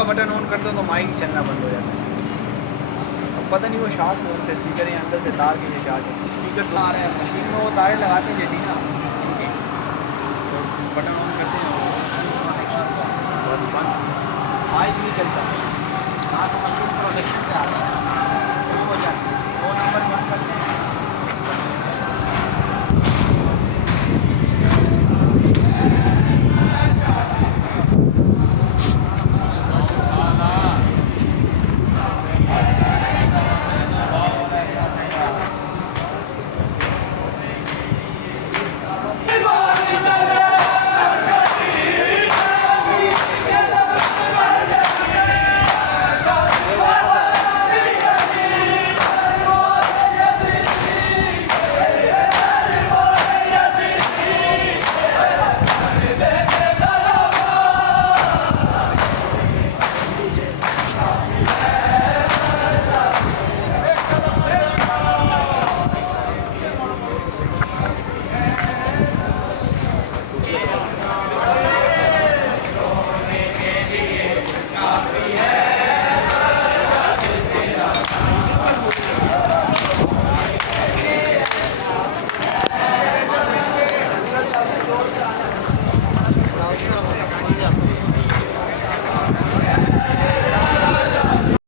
का button on करते हो तो माइक चलना बंद हो जाता है। अब पता नहीं वो शॉर्ट कौन से स्पीकर है, अंदर से तार के ये शॉर्ट है, स्पीकर तो आ रहे हैं मशीन में, वो तारें लगाते हैं जैसी ना उनकी, तो बटन ऑन करते हैं वो बंद, माइक नहीं चलता। हाँ तो मशीन प्रोडक्शन से आ रहा है।